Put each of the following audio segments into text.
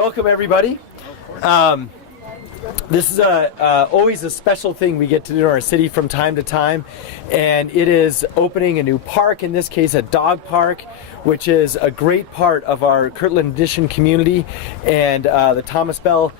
welcome everybody. This is always a special thing we get to do in our city from time to time, and it is opening a new park, in this case a dog park, which is a great part of our Kirtland Addition community, and the Thomas Bell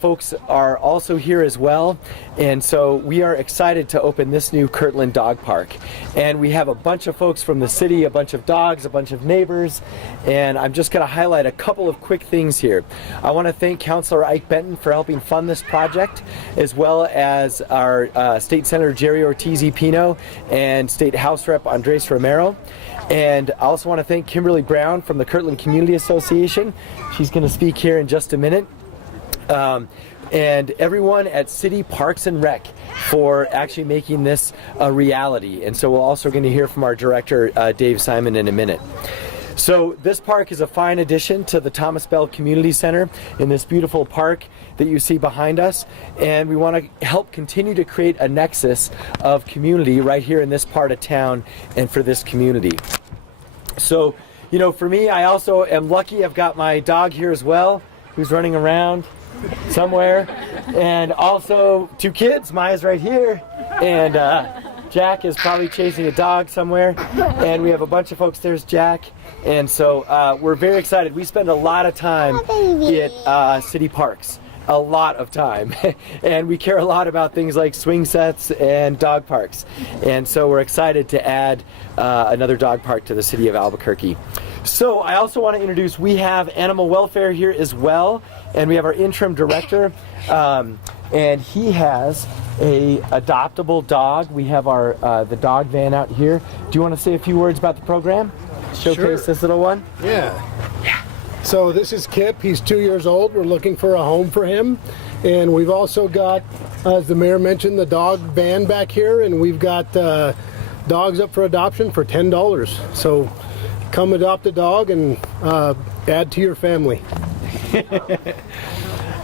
folks are also here as well, and so we are excited to open this new Kirtland Dog Park. And we have a bunch of folks from the city, a bunch of dogs, a bunch of neighbors, and I'm just going to highlight a couple of quick things here. I want to thank Councilor Ike Benton for helping fund this project, as well as our State Senator Jerry Ortiz-Pino and State House Rep Andres Romero. And I also want to thank Kimberly Brown from the Kirtland Community Association. She's going to speak here in just a minute. And everyone at City Parks and Rec for actually making this a reality. And so we're also going to hear from our director, Dave Simon, in a minute. So this park is a fine addition to the Thomas Bell Community Center in this beautiful park that you see behind us. And we want to help continue to create a nexus of community right here in this part of town and for this community. So, you know, for me, I also am lucky I've got my dog here as well, who's running around somewhere, and also two kids. Maya's right here, and Jack is probably chasing a dog somewhere, and we have a bunch of folks. There's Jack, and so we're very excited. We spend a lot of time at city parks, a lot of time, and we care a lot about things like swing sets and dog parks, and so we're excited to add another dog park to the city of Albuquerque. So I also want to introduce, we have animal welfare here as well, and we have our interim director, and he has a adoptable dog. We have our the dog van out here. Do you want to say a few words about the program? Showcase this little one? Yeah. So this is Kip. He's 2 years old. We're looking for a home for him. And we've also got, as the mayor mentioned, the dog van back here, and we've got dogs up for adoption for $10. So come adopt a dog and add to your family.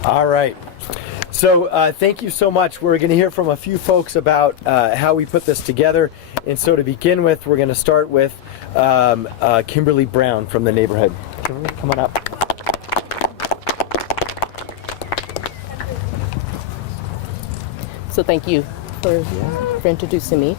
All right. So thank you so much. We're going to hear from a few folks about how we put this together. And so to begin with, we're going to start with Kimberly Brown from the neighborhood. Kimberly, come on up. So thank you for introducing me.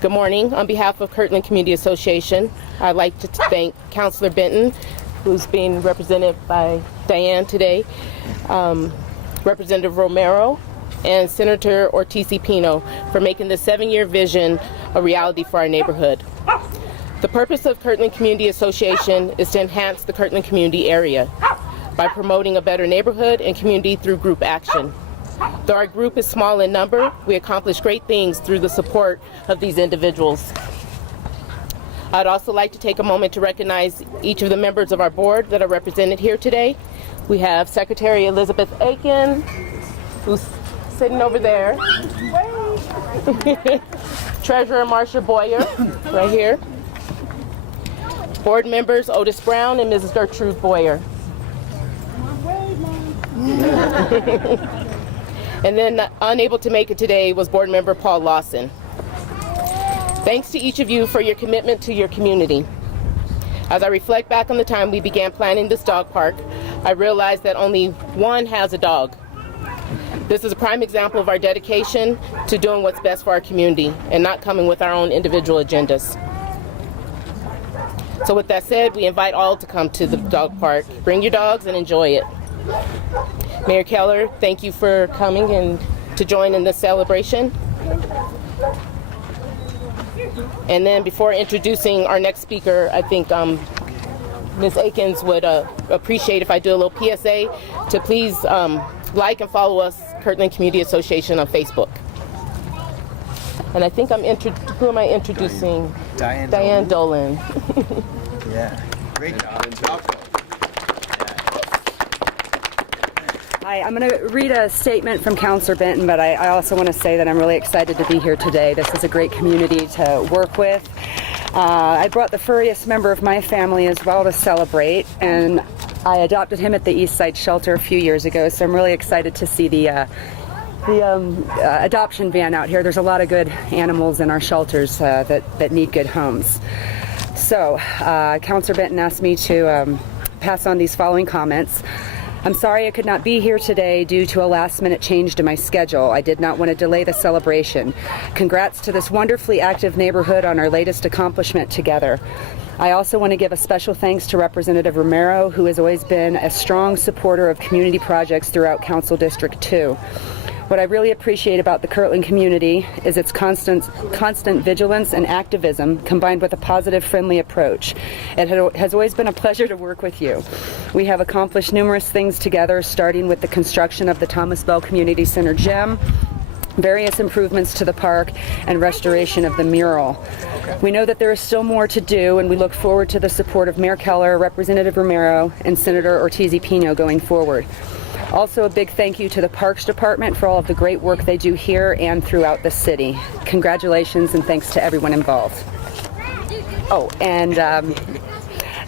Good morning. On behalf of Kirtland Community Association, I'd like to thank Councilor Benton, who's being represented by Diane today, Representative Romero, and Senator Ortiz-Pino for making the 7-year vision a reality for our neighborhood. The purpose of Kirtland Community Association is to enhance the Kirtland community area by promoting a better neighborhood and community through group action. Though our group is small in number, we accomplish great things through the support of these individuals. I'd also like to take a moment to recognize each of the members of our board that are represented here today. We have Secretary Elizabeth Aiken, who's sitting over there. Treasurer Marcia Boyer, right here. Board members Otis Brown and Mrs. Gertrude Boyer. And then unable to make it today was board member Paul Lawson. Thanks to each of you for your commitment to your community. As I reflect back on the time we began planning this dog park, I realized that only one has a dog. This is a prime example of our dedication to doing what's best for our community and not coming with our own individual agendas. So with that said, we invite all to come to the dog park. Bring your dogs and enjoy it. Mayor Keller, thank you for coming and to join in this celebration. And then before introducing our next speaker, I think Ms. Akins would appreciate if I do a little PSA to please like and follow us, Kirtland Community Association, on Facebook. And I think who am I introducing? Diane Dolan. Yeah, great job. Hi, I'm going to read a statement from Councilor Benton, but I also want to say that I'm really excited to be here today. This is a great community to work with. I brought the furriest member of my family as well to celebrate, and I adopted him at the East Side Shelter a few years ago, so I'm really excited to see the adoption van out here. There's a lot of good animals in our shelters that need good homes. So, Councilor Benton asked me to pass on these following comments. I'm sorry I could not be here today due to a last-minute change to my schedule. I did not want to delay the celebration. Congrats to this wonderfully active neighborhood on our latest accomplishment together. I also want to give a special thanks to Representative Romero, who has always been a strong supporter of community projects throughout Council District 2. What I really appreciate about the Kirtland community is its constant vigilance and activism combined with a positive, friendly approach. It has always been a pleasure to work with you. We have accomplished numerous things together, starting with the construction of the Thomas Bell Community Center gym, various improvements to the park, and restoration of the mural. We know that there is still more to do, and we look forward to the support of Mayor Keller, Representative Romero, and Senator Ortiz-Pino going forward. Also, a big thank you to the Parks Department for all of the great work they do here and throughout the city. Congratulations and thanks to everyone involved. Oh, and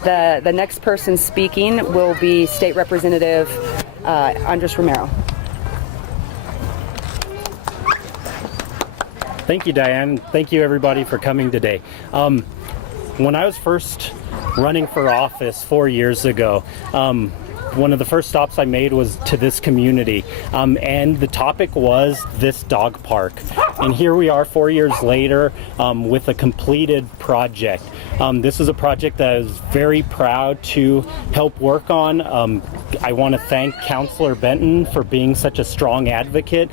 the next person speaking will be State Representative Andres Romero. Thank you, Diane. Thank you, everybody, for coming today. When I was first running for office 4 years ago, one of the first stops I made was to this community, and the topic was this dog park. And here we are 4 years later with a completed project. This is a project that I was very proud to help work on. I want to thank Councilor Benton for being such a strong advocate.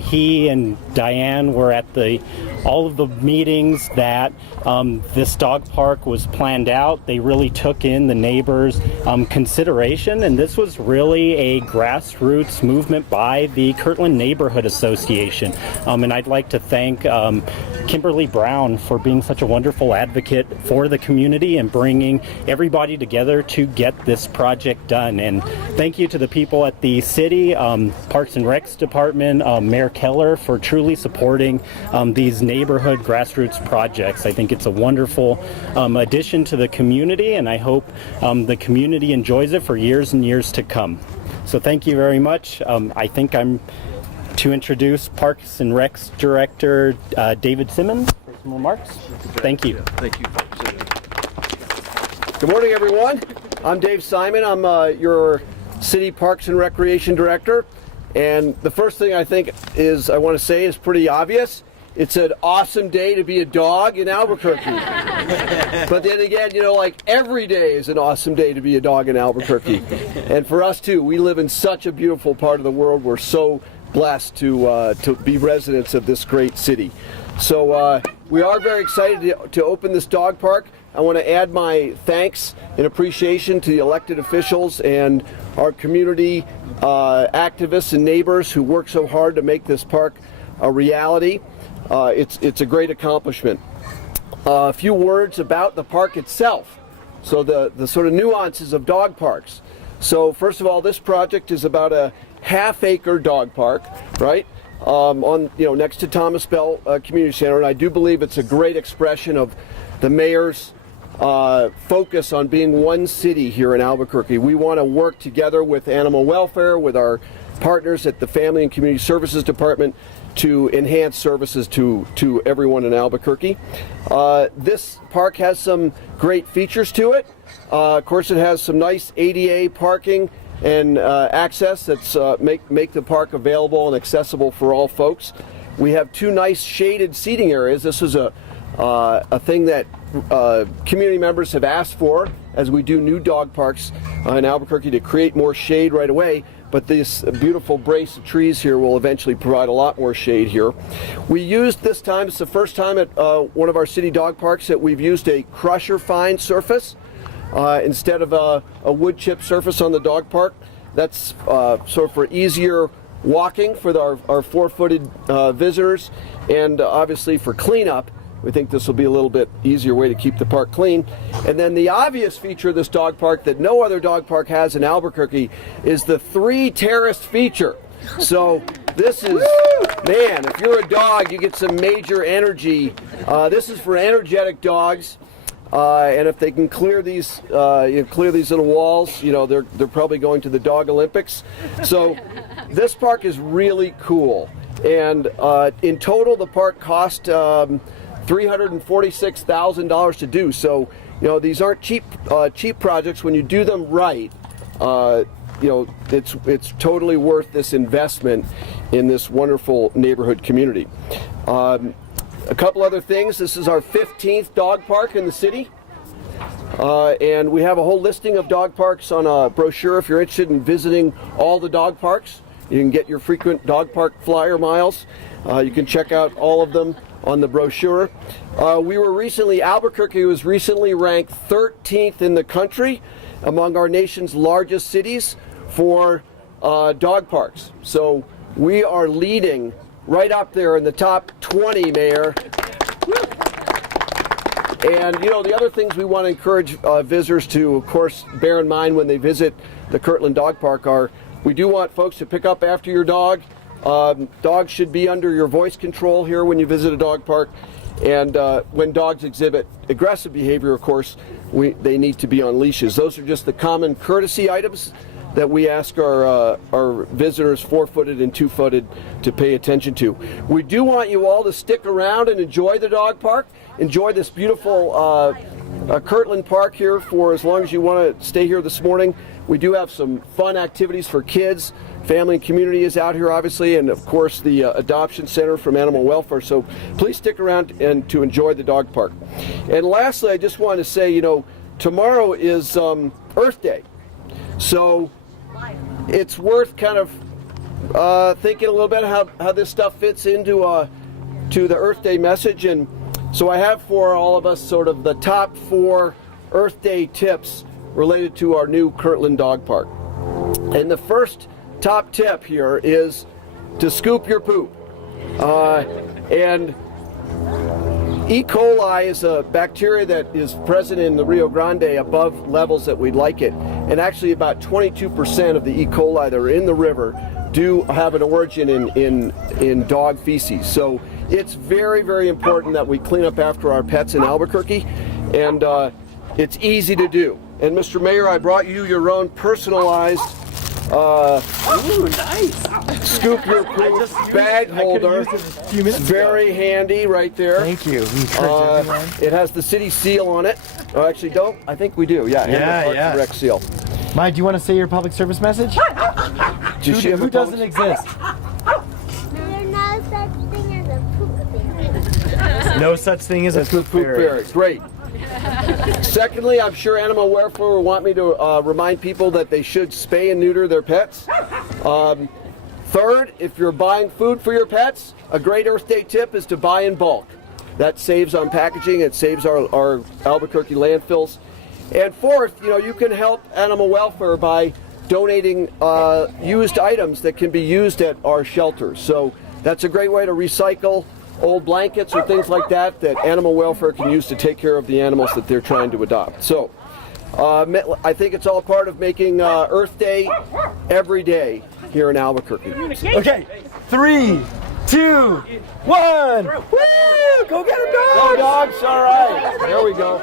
He and Diane were at all of the meetings that this dog park was planned out. They really took in the neighbors' consideration, and this was really a grassroots movement by the Kirtland Neighborhood Association. And I'd like to thank Kimberly Brown for being such a wonderful advocate for the community and bringing everybody together to get this project done. And thank you to the people at the city, Parks and Recs Department, Mayor Keller, for truly supporting these neighborhood grassroots projects. I think it's a wonderful addition to the community, and I hope the community enjoys it for years and years to come. So thank you very much. I think I'm to introduce Parks and Recs Director David Simmons for some remarks. Thank you. Thank you. Good morning, everyone. I'm Dave Simon. I'm your City Parks and Recreation Director. And the first thing I want to say is pretty obvious. It's an awesome day to be a dog in Albuquerque. But then again, like every day is an awesome day to be a dog in Albuquerque. And for us too, we live in such a beautiful part of the world. We're so blessed to be residents of this great city. So we are very excited to open this dog park. I want to add my thanks and appreciation to the elected officials and our community activists and neighbors who work so hard to make this park a reality. It's a great accomplishment. A few words about the park itself. So the sort of nuances of dog parks. So first of all, this project is about a half-acre dog park, right? Next to Thomas Bell Community Center, and I do believe it's a great expression of the mayor's focus on being one city here in Albuquerque. We want to work together with animal welfare, with our partners at the Family and Community Services Department to enhance services to everyone in Albuquerque. This park has some great features to it. Of course, it has some nice ADA parking and access that's make the park available and accessible for all folks. We have two nice shaded seating areas. This is a thing that community members have asked for as we do new dog parks in Albuquerque to create more shade right away. But this beautiful brace of trees here will eventually provide a lot more shade here. We used this time, it's the first time at one of our city dog parks that we've used a crusher fine surface instead of a wood chip surface on the dog park. That's sort of for easier walking for our four-footed visitors, and obviously for cleanup. We think this will be a little bit easier way to keep the park clean. And then the obvious feature of this dog park that no other dog park has in Albuquerque is the 3-terrace feature. So this is, man, if you're a dog, you get some major energy. This is for energetic dogs. And if they can clear these little walls, they're probably going to the Dog Olympics. So this park is really cool. And in total, the park cost $346,000 to do. So these aren't cheap projects. When you do them right, it's totally worth this investment in this wonderful neighborhood community. A couple other things. This is our 15th dog park in the city. And we have a whole listing of dog parks on a brochure. If you're interested in visiting all the dog parks, you can get your frequent dog park flyer miles. You can check out all of them on the brochure. Albuquerque was recently ranked 13th in the country among our nation's largest cities for dog parks. So we are leading right up there in the top 20, Mayor. And the other things we want to encourage visitors to, of course, bear in mind when they visit the Kirtland Dog Park are, we do want folks to pick up after your dog. Dogs should be under your voice control here when you visit a dog park. And when dogs exhibit aggressive behavior, of course, they need to be on leashes. Those are just the common courtesy items that we ask our visitors, 4-footed and 2-footed, to pay attention to. We do want you all to stick around and enjoy the dog park. Enjoy this beautiful Kirtland Park here for as long as you want to stay here this morning. We do have some fun activities for kids. Family and community is out here, obviously, and of course the adoption center from Animal Welfare. So please stick around and to enjoy the dog park. And lastly, I just want to say, tomorrow is Earth Day. So it's worth kind of thinking a little bit how this stuff fits into to the Earth Day message. And so I have for all of us sort of the top 4 Earth Day tips related to our new Kirtland Dog Park. And the first top tip here is to scoop your poop. And E. coli is a bacteria that is present in the Rio Grande above levels that we'd like it. And actually about 22% of the E. coli that are in the river do have an origin in dog feces. So it's very, very important that we clean up after our pets in Albuquerque. And it's easy to do. And Mr. Mayor, I brought you your own personalized Ooh, nice. Scoop your poop bag holder. It's very handy right there. Thank you. It has the city seal on it. Oh, actually, don't. I think we do. Yeah. Yeah. Direct seal. Mike, do you want to say your public service message? Who doesn't exist? There's no such thing as a poop fairy. No such thing as a poop fairy. Great. Secondly, I'm sure Animal Welfare will want me to remind people that they should spay and neuter their pets. Third, if you're buying food for your pets, a great Earth Day tip is to buy in bulk. That saves on packaging, it saves our Albuquerque landfills. And fourth, you can help Animal Welfare by donating used items that can be used at our shelters. So that's a great way to recycle old blankets or things like that Animal Welfare can use to take care of the animals that they're trying to adopt. So I think it's all part of making Earth Day every day here in Albuquerque. Okay, 3, 2, 1. Woo! Go get a dog! Go dogs, all right. There we go.